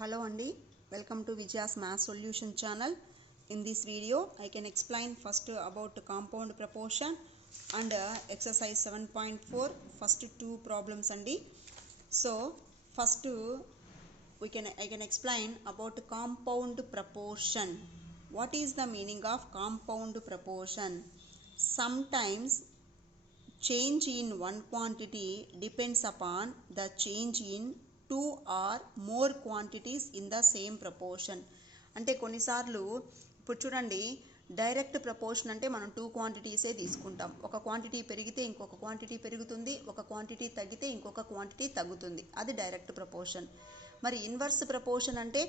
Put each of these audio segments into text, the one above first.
Hello Andy, welcome to Vijaya's Math Solution channel. In this video, I can explain first about compound proportion and exercise 7.4 first two problems Andy. So first I can explain about compound proportion. What is the meaning of compound proportion? Sometimes change in one quantity depends upon the change in two or more quantities in the same proportion. అంటే కొన్నిసార్లు ఇప్పుడు చూడండి, direct proportion అంటే మనం two క్వాంటిటీసే తీసుకుంటాం. ఒక quantity పెరిగితే ఇంకొక క్వాంటిటీ పెరుగుతుంది, ఒక క్వాంటిటీ తగ్గితే ఇంకొక క్వాంటిటీ తగ్గుతుంది. అది డైరెక్ట్ ప్రపోర్షన్. మరి ఇన్వర్స్ ప్రపోర్షన్ అంటే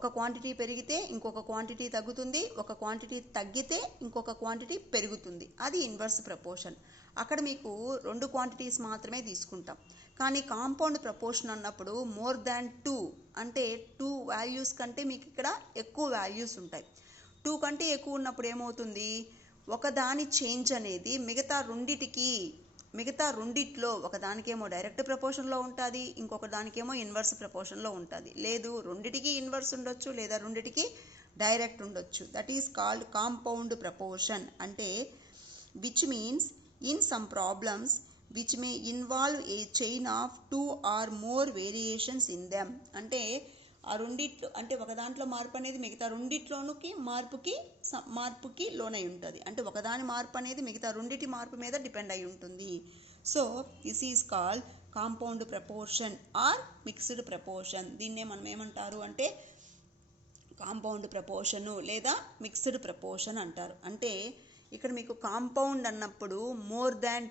ఒక క్వాంటిటీ పెరిగితే ఇంకొక క్వాంటిటీ తగ్గుతుంది, ఒక క్వాంటిటీ తగ్గితే ఇంకొక క్వాంటిటీ పెరుగుతుంది. అది ఇన్వర్స్ ప్రపోర్షన్. అక్కడ మీకు రెండు క్వాంటిటీస్ మాత్రమే తీసుకుంటాం. కానీ కాంపౌండ్ ప్రపోర్షన్ అన్నప్పుడు మోర్ దాన్ టూ అంటే టూ వాల్యూస్ కంటే మీకు ఇక్కడ ఎక్కువ వాల్యూస్ ఉంటాయి. టూ కంటే ఎక్కువ ఉన్నప్పుడు ఏమవుతుంది, ఒకదాని చేంజ్ అనేది మిగతా రెండిట్లో ఒకదానికేమో డైరెక్ట్ ప్రపోర్షన్లో ఉంటుంది, ఇంకొక దానికేమో ఇన్వర్స్ ప్రపోర్షన్లో ఉంటుంది. లేదు, రెండిటికి ఇన్వర్స్ ఉండొచ్చు లేదా రెండిటికి డైరెక్ట్ ఉండొచ్చు. That is called compound proportion. అంటే which means in some problems which may involve a chain of two or more variations in them. అంటే ఆ రెండిట్లో అంటే ఒక దాంట్లో మార్పు అనేది మిగతా రెండిట్లోనికి మార్పుకి లోనై ఉంటుంది. అంటే ఒకదాని మార్పు అనేది మిగతా రెండిటి మార్పు మీద డిపెండ్ అయి ఉంటుంది. So this is called compound proportion or mixed proportion. దీన్నే మనం ఏమంటారు అంటే కాంపౌండ్ ప్రపోర్షను లేదా మిక్స్డ్ ప్రపోర్షన్ అంటారు. అంటే ఇక్కడ మీకు కాంపౌండ్ అన్నప్పుడు మోర్ దాన్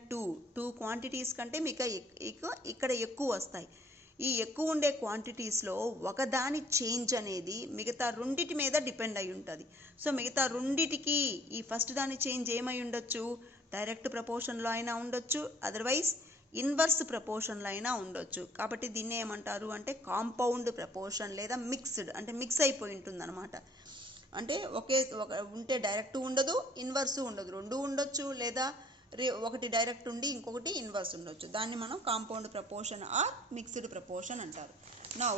టూ క్వాంటిటీస్ కంటే మీకు ఇక్కడ ఎక్కువ వస్తాయి. ఈ ఎక్కువ ఉండే క్వాంటిటీస్లో ఒకదాని చేంజ్ అనేది మిగతా రెండిటి మీద డిపెండ్ అయి ఉంటుంది. సో మిగతా రెండిటికి ఈ ఫస్ట్ దాని చేంజ్ ఏమై ఉండొచ్చు, డైరెక్ట్ ప్రపోర్షన్లో అయినా ఉండొచ్చు, అదర్వైజ్ ఇన్వర్స్ ప్రపోర్షన్లో అయినా ఉండొచ్చు. కాబట్టి దీన్ని ఏమంటారు అంటే కాంపౌండ్ ప్రపోర్షన్ లేదా మిక్స్డ్, అంటే మిక్స్ అయిపోయి ఉంటుంది అనమాట. అంటే ఉంటే డైరెక్ట్ ఉండదు, ఇన్వర్స్ ఉండదు, రెండు ఉండొచ్చు, లేదా ఒకటి డైరెక్ట్ ఉండి ఇంకొకటి ఇన్వర్స్ ఉండొచ్చు. దాన్ని మనం compound proportion or mixed proportion అంటారు. Now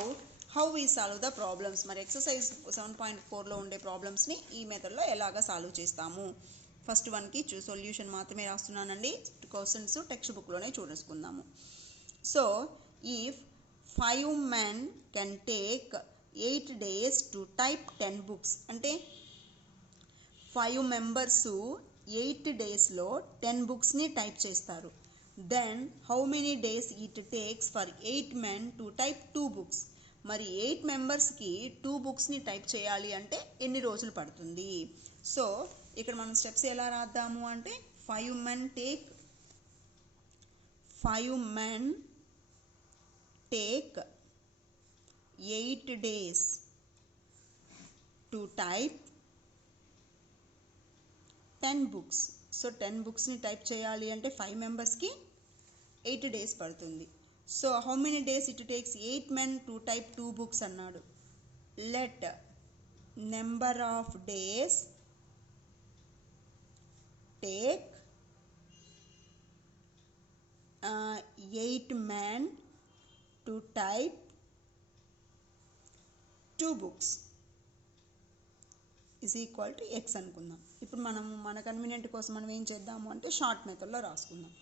how we solve the problems. మరి ఎక్సర్సైజ్ 7.4లో ఉండే ప్రాబ్లమ్స్ని ఈ మెథడ్లో ఎలాగ సాల్వ్ చేస్తాము. ఫస్ట్ వన్కి సొల్యూషన్ మాత్రమే రాస్తున్నానండి, క్వశ్చన్స్ టెక్స్ట్ బుక్లోనే చూసుకుందాము. So if 5 men can take 8 days to type 10 books. అంటే 5 members 8 daysలో 10 booksని టైప్ చేస్తారు. Then how many days it takes for 8 men to type 2 books. మరి 8 మెంబర్స్కి 2 బుక్స్ని టైప్ చేయాలి అంటే ఎన్ని రోజులు పడుతుంది. సో ఇక్కడ మనం స్టెప్స్ ఎలా రాద్దాము అంటే 5 men take 8 days to type 10 books. So 10 బుక్స్ని టైప్ చేయాలి అంటే 5 మెంబర్స్కి 8 డేస్ పడుతుంది. So how many days it takes 8 men to type 2 books అన్నాడు. Let number of days take 8 men to type 2 books is equal to x అనుకుందాం. ఇప్పుడు మనం మన కన్వీనియంట్ కోసం మనం ఏం చేద్దాము అంటే షార్ట్ మెథడ్లో రాసుకుందాం.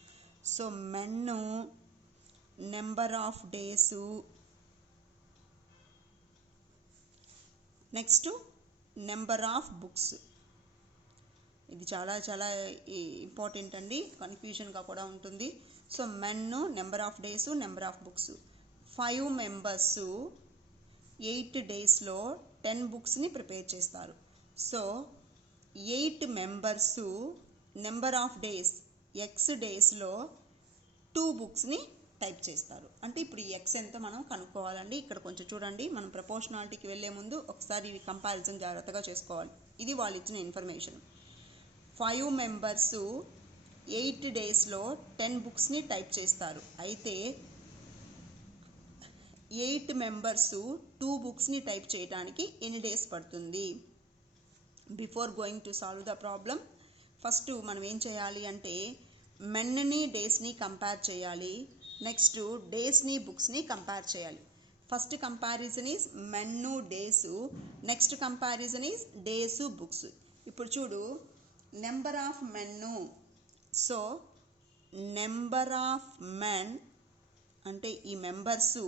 So men number of days next number of books. ఇది చాలా చాలా ఇంపార్టెంట్ అండి, కన్ఫ్యూజన్గా కూడా ఉంటుంది. So men number of days number of books. 5 members 8 డేస్లో 10 బుక్స్ని ప్రిపేర్ చేస్తారు. So 8 members number of days x డేస్లో 2 బుక్స్ని టైప్ చేస్తారు. అంటే ఇప్పుడు ఈ ఎక్స్ ఎంత మనం కనుక్కోవాలండి. ఇక్కడ కొంచెం చూడండి, మనం ప్రపోర్షనాలిటీకి వెళ్ళే ముందు ఒకసారి ఇవి కంపారిజన్ జాగ్రత్తగా చేసుకోవాలి. ఇది వాళ్ళు ఇచ్చిన ఇన్ఫర్మేషన్. 5 మెంబర్స్ 8 డేస్లో 10 బుక్స్ని టైప్ చేస్తారు. అయితే 8 మెంబర్స్ 2 బుక్స్ని టైప్ చేయడానికి ఎన్ని డేస్ పడుతుంది. Before going to solve the problem first మనం ఏం చేయాలి అంటే మెన్ని డేస్ని కంపేర్ చేయాలి, నెక్స్ట్ డేస్ని బుక్స్ని కంపేర్ చేయాలి. First comparison is men days, next comparison is days books. ఇప్పుడు చూడు, number of men, so number of men అంటే ఈ members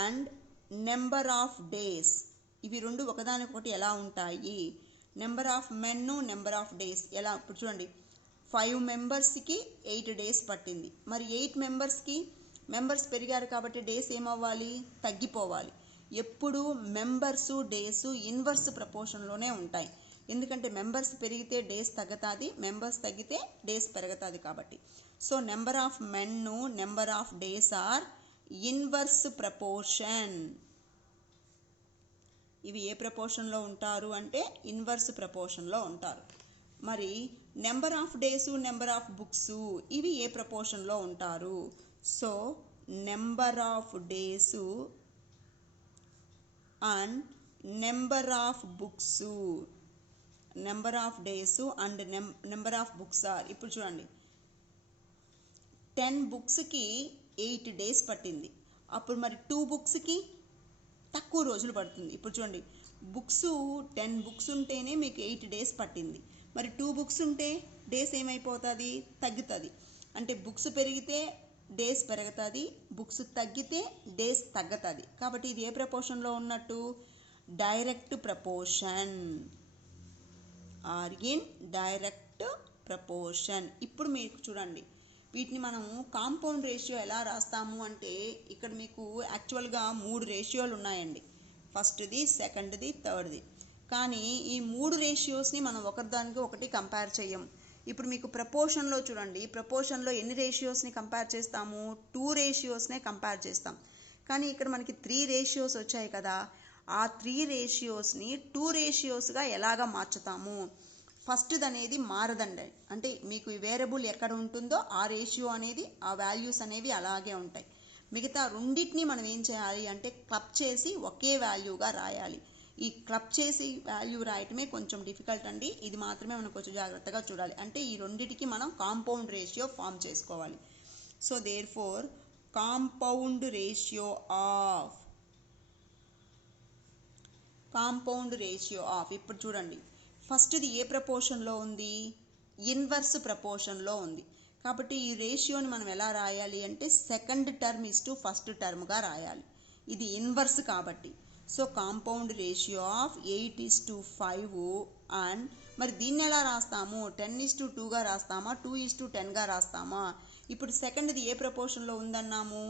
and number of days, ఇవి రెండు ఒకదానికొకటి ఎలా ఉంటాయి? నెంబర్ ఆఫ్ మెన్ను నెంబర్ ఆఫ్ డేస్ ఎలా? ఇప్పుడు చూడండి, 5 మెంబర్స్కి 8 డేస్ పట్టింది. మరి 8 మెంబర్స్కి మెంబర్స్ పెరిగారు కాబట్టి డేస్ ఏమవ్వాలి? తగ్గిపోవాలి. ఎప్పుడు మెంబర్సు డేసు ఇన్వర్స్ ప్రపోర్షన్లోనే ఉంటాయి. ఎందుకంటే మెంబర్స్ పెరిగితే డేస్ తగ్గుతుంది, మెంబర్స్ తగ్గితే డేస్ పెరుగుతుంది కాబట్టి. సో నెంబర్ ఆఫ్ మెన్ను number of days are inverse proportion. ఇవి ఏ ప్రపోర్షన్లో ఉంటారు అంటే ఇన్వర్స్ ప్రపోర్షన్లో ఉంటారు. మరి number of days number of books ఇవి ఏ ప్రపోర్షన్లో ఉంటారు? So number of days and number of books, number of days and number of books are, ఇప్పుడు చూడండి 10 బుక్స్కి 8 డేస్ పట్టింది. అప్పుడు మరి 2 బుక్స్కి తక్కువ రోజులు పడుతుంది. ఇప్పుడు చూడండి, బుక్స్ 10 బుక్స్ ఉంటేనే మీకు 8 డేస్ పట్టింది. మరి 2 బుక్స్ ఉంటే డేస్ ఏమైపోతుంది? తగ్గుతుంది. అంటే బుక్స్ పెరిగితే డేస్ పెరుగుతుంది, బుక్స్ తగ్గితే డేస్ తగ్గుతుంది. కాబట్టి ఇది ఏ ప్రపోర్షన్లో ఉన్నట్టు? Direct proportion or indirect proportion. ఇప్పుడు మీకు చూడండి, వీటిని మనము కాంపౌండ్ రేషియో ఎలా రాస్తాము అంటే, ఇక్కడ మీకు యాక్చువల్గా 3 రేషియోలు ఉన్నాయండి, ఫస్ట్ది, సెకండ్ది, థర్డ్ది. కానీ ఈ 3 రేషియోస్ని మనం ఒకదానికి ఒకటి కంపేర్ చేయం. ఇప్పుడు మీకు ప్రపోర్షన్లో చూడండి, ప్రపోర్షన్లో ఎన్ని రేషియోస్ని కంపేర్ చేస్తాము? 2 రేషియోస్నే కంపేర్ చేస్తాం. కానీ ఇక్కడ మనకి 3 రేషియోస్ వచ్చాయి కదా, ఆ 3 రేషియోస్ని 2 రేషియోస్గా ఎలాగ మార్చుతాము? ఫస్ట్ది అనేది మారదండి, అంటే మీకు ఈ వేరియబుల్ ఎక్కడ ఉంటుందో ఆ రేషియో అనేది, ఆ వాల్యూస్ అనేవి అలాగే ఉంటాయి. మిగతా రెండింటిని మనం ఏం చేయాలి అంటే క్లబ్ చేసి ఒకే వాల్యూగా రాయాలి. ఈ క్లబ్ చేసి వాల్యూ రాయటమే కొంచెం డిఫికల్ట్ అండి, ఇది మాత్రమే మనం కొంచెం జాగ్రత్తగా చూడాలి. అంటే ఈ రెండింటికి మనం కాంపౌండ్ రేషియో ఫామ్ చేసుకోవాలి. So therefore compound ratio of, ఇప్పుడు చూడండి, ఫస్ట్ది ఏ ప్రపోర్షన్లో ఉంది? ఇన్వర్స్ ప్రపోర్షన్లో ఉంది. కాబట్టి ఈ రేషియోని మనం ఎలా రాయాలి అంటే second term is to first టర్మ్గా రాయాలి. ఇది ఇన్వర్స్ కాబట్టి. So compound ratio of 8:5 and మరి దీన్ని ఎలా రాస్తాము? 10:2గా రాస్తామా, 2:10గా రాస్తామా? ఇప్పుడు సెకండ్ది ఏ ప్రపోర్షన్లో ఉందన్నాము?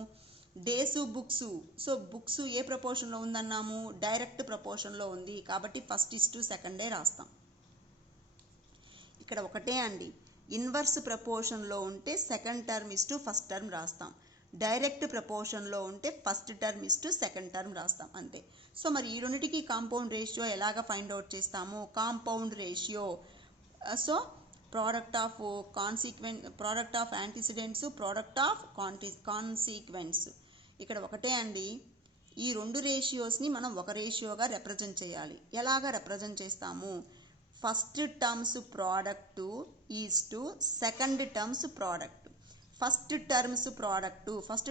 Days books. సో బుక్స్ ఏ ప్రపోర్షన్లో ఉందన్నాము? డైరెక్ట్ ప్రపోర్షన్లో ఉంది కాబట్టి 1:2 రాస్తాం. ఇక్కడ ఒకటే అండి, ఇన్వర్స్ ప్రపోర్షన్లో ఉంటే second term is to first term రాస్తాం, డైరెక్ట్ ప్రపోర్షన్లో ఉంటే first term is to second term రాస్తాం, అంతే. సో మరి ఈ రెండింటికి కాంపౌండ్ రేషియో ఎలాగ ఫైండ్ అవుట్ చేస్తాము? Compound ratio, so product of antecedents, product of consequence. ఇక్కడ ఒకటే అండి, ఈ 2 రేషియోస్ని మనం ఒక రేషియోగా రిప్రజెంట్ చేయాలి. ఎలాగ రిప్రజెంట్ చేస్తాము? First terms product is to second terms product. First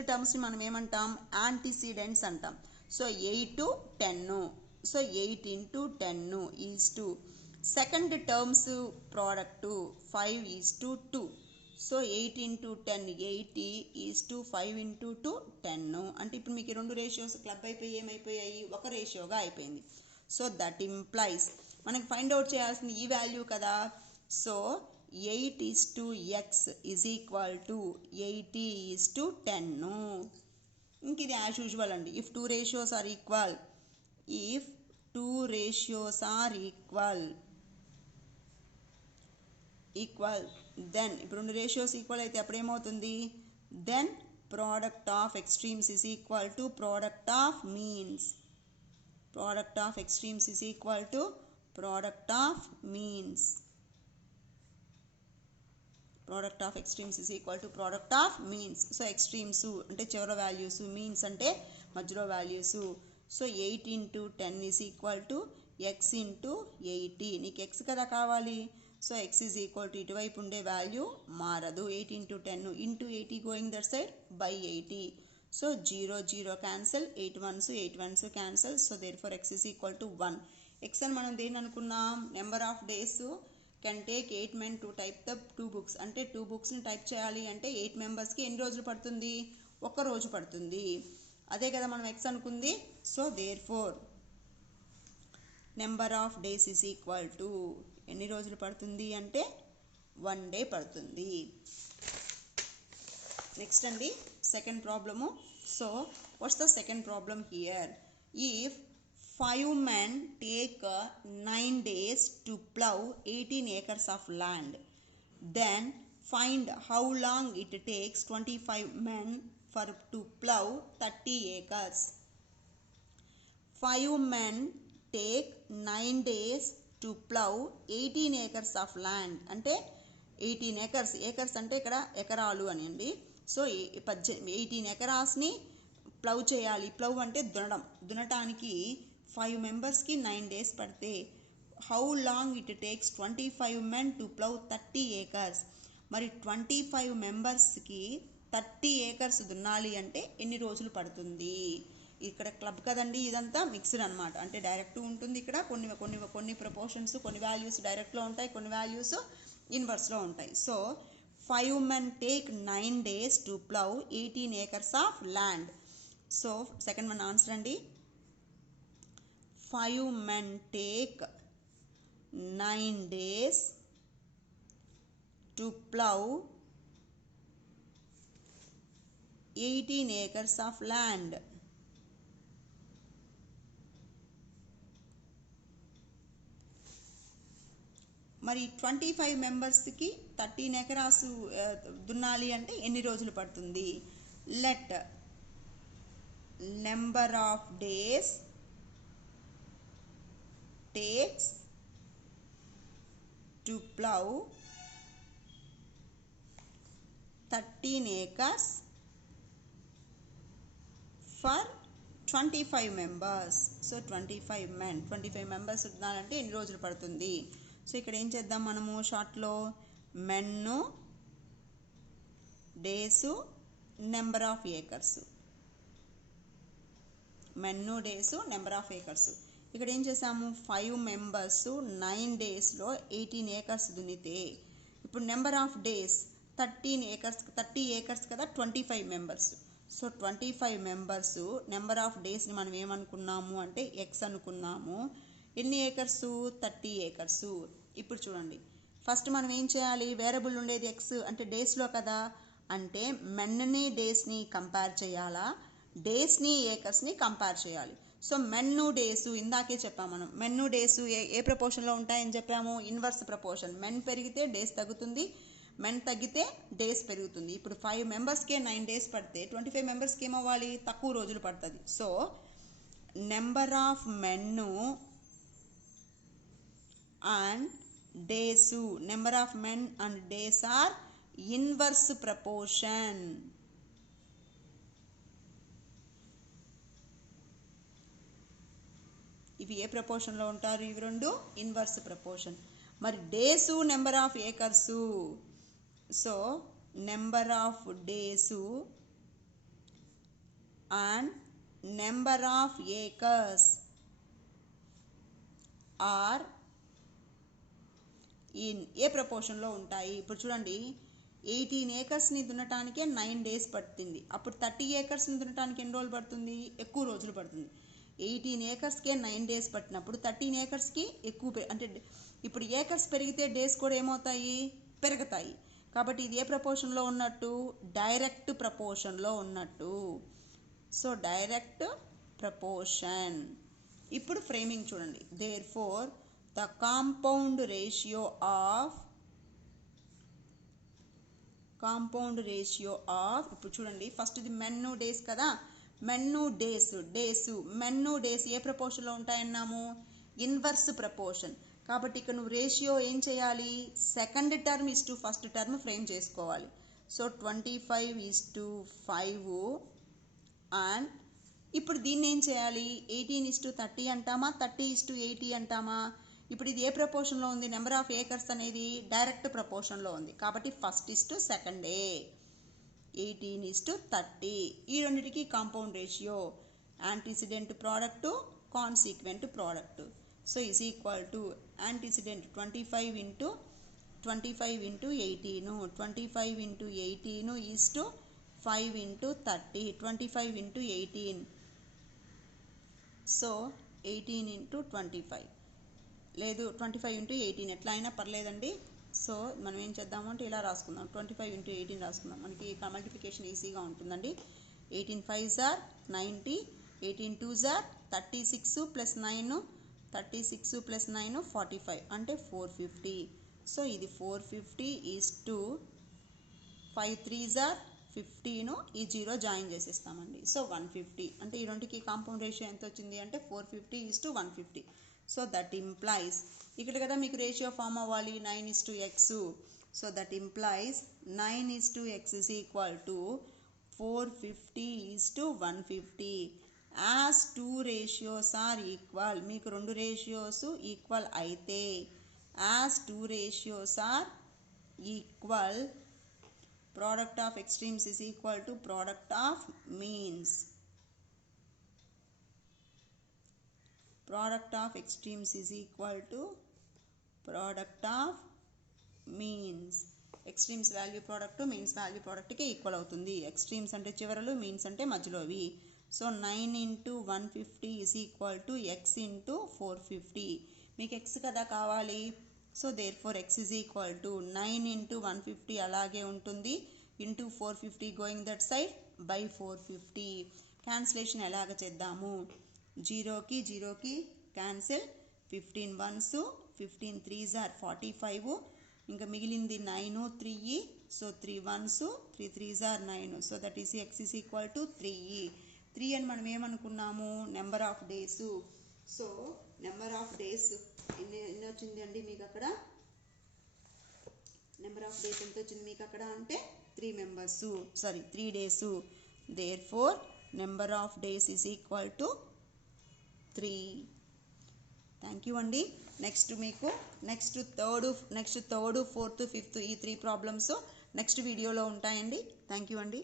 టర్మ్స్ని మనం ఏమంటాం? యాంటిసిడెంట్స్ అంటాం. So 8 10, so 8 into 10 is to second terms product 5:2. So 8 into 10 80 is to 5 into 2 10. అంటే ఇప్పుడు మీకు 2 రేషియోస్ క్లబ్ అయిపోయి ఏమైపోయాయి? ఒక రేషియోగా అయిపోయింది. సో దట్ ఇంప్లైస్ మనకి ఫైండ్ అవుట్ చేయాల్సింది ఈ వాల్యూ కదా. So 8:x is equal to 80:10. ఇంక ఇది యాజ్ యూజువల్ అండి, if 2 ratios are equal, then ఇప్పుడు 2 రేషియోస్ ఈక్వల్ అయితే అప్పుడు ఏమవుతుంది? Then product of extremes is equal to product of means. Product of extremes is equal to product of means. Product of extremes is equal to product of means. So extremes అంటే చివరి values, means అంటే మధ్యలో values. So 8 into 10 is equal to x into 80. నీకు x కదా కావాలి. So x is equal to ఇటువైపు ఉండే value మారదు. 8 into 10 into 80 going that side by 80. So 0 0 cancel, 8 1s 8 1s cancel. So therefore x is equal to 1. X అని మనం దేని అనుకున్నాం, number of days can take 8 men to type the 2 books. అంటే 2 booksని type చేయాలి అంటే 8 మెంబర్స్కి ఎన్ని రోజులు పడుతుంది, ఒక్క రోజు పడుతుంది. అదే కదా మనం ఎక్స్ అనుకుంది. So therefore number of days is equal to ఎన్ని రోజులు పడుతుంది అంటే 1 day పడుతుంది. నెక్స్ట్ అండి second problem. So what's the second problem here? If 5 men take 9 days to plow 18 acres of land, then find how long it takes 25 men to plow 30 acres. 5 men take 9 days to plow 18 acres of land. అంటే 18 acres, acres అంటే ఇక్కడ ఎకరాలు అని అండి. So 18 ఎకరాస్ని plough చేయాలి. Plough అంటే దున్నటానికి 5 మెంబర్స్కి 9 days పడితే how long it takes 25 men to plow 30 acres. మరి 25 మెంబర్స్కి 30 acres దున్నాలి అంటే ఎన్ని రోజులు పడుతుంది? ఇక్కడ క్లబ్ కదండి, ఇదంతా మిక్స్డ్ అనమాట. అంటే డైరెక్ట్ ఉంటుంది ఇక్కడ, కొన్ని ప్రపోర్షన్స్, కొన్ని వాల్యూస్ డైరెక్ట్లో ఉంటాయి, కొన్ని వాల్యూస్ ఇన్వర్స్లో ఉంటాయి. So 5 men take 9 days to plow 18 acres of land. So second one answer అండి. 5 men take 9 days to plow 18 acres of land. మరి 25 మెంబర్స్కి 13 acres దున్నాలి అంటే ఎన్ని రోజులు పడుతుంది? Let number of days takes to plow 13 acres for 25 members. So 25 men, 25 members ఉన్నారంటే ఎన్ని రోజులు పడుతుంది? సో ఇక్కడ ఏం చేద్దాం మనము షార్ట్లో, men, days, number of acres. Men, days, number of acres. ఇక్కడ ఏం చేసాము, 5 members 9 daysలో 18 acres దున్నితే ఇప్పుడు నెంబర్ ఆఫ్ డేస్ 30 acres కదా, 25 members. So 25 members number of డేస్ని మనం ఏమనుకున్నాము అంటే ఎక్స్ అనుకున్నాము. ఎన్ని ఏకర్స్? 30 acres. ఇప్పుడు చూడండి, ఫస్ట్ మనం ఏం చేయాలి, వేరియబుల్ ఉండేది ఎక్స్ అంటే డేస్లో కదా, అంటే మెన్ని డేస్ని కంపేర్ చేయాలా, డేస్ని ఏకర్స్ని కంపేర్ చేయాలి. సో మెన్ను డేసు ఇందాకే చెప్పాము మనం, మెన్ను డేసు ఏ ప్రపోర్షన్లో ఉంటాయని చెప్పాము, ఇన్వర్స్ ప్రపోర్షన్. మెన్ పెరిగితే డేస్ తగ్గుతుంది, మెన్ తగ్గితే డేస్ పెరుగుతుంది. ఇప్పుడు 5 మెంబర్స్కే 9 days పడితే 25 మెంబర్స్కి ఏమవ్వాలి, తక్కువ రోజులు పడుతుంది. So number of men and days, number of men and days are inverse proportion. ఇవి ఏ ప్రపోర్షన్లో ఉంటారు? ఇవి రెండు ఇన్వర్స్ ప్రపోర్షన్. మరి days, number of acres. So number of days and number of acres are in ఏ ప్రపోర్షన్లో ఉంటాయి? ఇప్పుడు చూడండి, 18 acresని దున్నటానికే 9 days పడుతుంది. అప్పుడు 30 acresని దున్నటానికి ఎన్ని రోజులు పడుతుంది? ఎక్కువ రోజులు పడుతుంది. 18 acresకే 9 days పట్టినప్పుడు 13 acresకి ఎక్కువ అంటే ఇప్పుడు ఏకర్స్ పెరిగితే డేస్ కూడా ఏమవుతాయి? పెరుగుతాయి. కాబట్టి ఇది ఏ ప్రపోర్షన్లో ఉన్నట్టు? డైరెక్ట్ ప్రపోర్షన్లో ఉన్నట్టు. So direct proportion. ఇప్పుడు ఫ్రేమింగ్ చూడండి. Therefore the compound ratio of ఇప్పుడు చూడండి, ఫస్ట్ ఇది మెన్ను డేస్ కదా, మెన్ను డేస్ ఏ ప్రపోర్షన్లో ఉంటాయన్నాము? Inverse proportion. కాబట్టి ఇక్కడ నువ్వు రేషియో ఏం చేయాలి? Second term is to first term frame చేసుకోవాలి. సో 25:5 అండ్ ఇప్పుడు దీన్ని ఏం చేయాలి? 18:30 అంటామా, 30:80 అంటామా? ఇప్పుడు ఇది ఏ ప్రపోర్షన్లో ఉంది? నెంబర్ ఆఫ్ ఏకర్స్ అనేది డైరెక్ట్ ప్రపోర్షన్లో ఉంది. కాబట్టి 1:2 సెకండే. 18:30. ఈ రెండిటికి compound ratio antecedent product consequent product. So is equal to antecedent 25 into 18. 25 into 18 is to 5 into 30. 25 into 18. So 18 into 25 లేదు 25 into 18 ఎట్లా అయినా పర్లేదండి. సో మనం ఏం చేద్దాము అంటే ఇలా రాసుకుందాం, 25 into 18 రాసుకుందాం. మనకి మల్టిప్లికేషన్ ఈజీగా ఉంటుందండి. 18 5s are 90, 18 2s are 36 plus 9, 36 plus 9 45 అంటే 450. సో ఇది 450 ఈజ్ టు 5 3s are 15, ఈ 0 జాయిన్ చేసేస్తామండి. సో 150 అంటే ఈ రెండుకి కాంపౌండ్ రేషియో ఎంత వచ్చింది అంటే 450 is to 150. So that implies ఇక్కడ కదా మీకు రేషియో ఫామ్ అవ్వాలి 9:x. So that implies 9:x is equal to 450 is to 150. As 2 ratios are equal, మీకు రెండు రేషియోస్ ఈక్వల్ అయితే as 2 ratios are equal, product of extremes is equal to product of means. Product of extremes is equal to product of means. Extremes value product means value product కి equal అవుతుంది. Extremes అంటే చివరలు, means అంటే మధ్యలోవి. So 9 into 150 is equal to x into 450. మీకు x కదా కావాలి. So therefore x is equal to 9 into 150 అలాగే ఉంటుంది, into 450 going that side by 450. Cancellation ఎలాగ చేద్దాము, 0కి 0కి క్యాన్సిల్, 15 1s, 15 3s are 45, ఇంకా మిగిలింది 9 3, so 3 1s, 3 3s are 9. So that is x is equal to 3. 3 అని మనం ఏమనుకున్నాము, number of days. So number of days ఎన్ని వచ్చింది అండి మీకు అక్కడ, నెంబర్ ఆఫ్ డేస్ ఎంత వచ్చింది మీకు అక్కడ అంటే 3 days. Therefore number of days is equal to 3. Thank you అండి. నెక్స్ట్ మీకు నెక్స్ట్ థర్డ్ 4th 5th ఈ 3 ప్రాబ్లమ్స్ నెక్స్ట్ వీడియోలో ఉంటాయండి. థ్యాంక్ యూ అండి.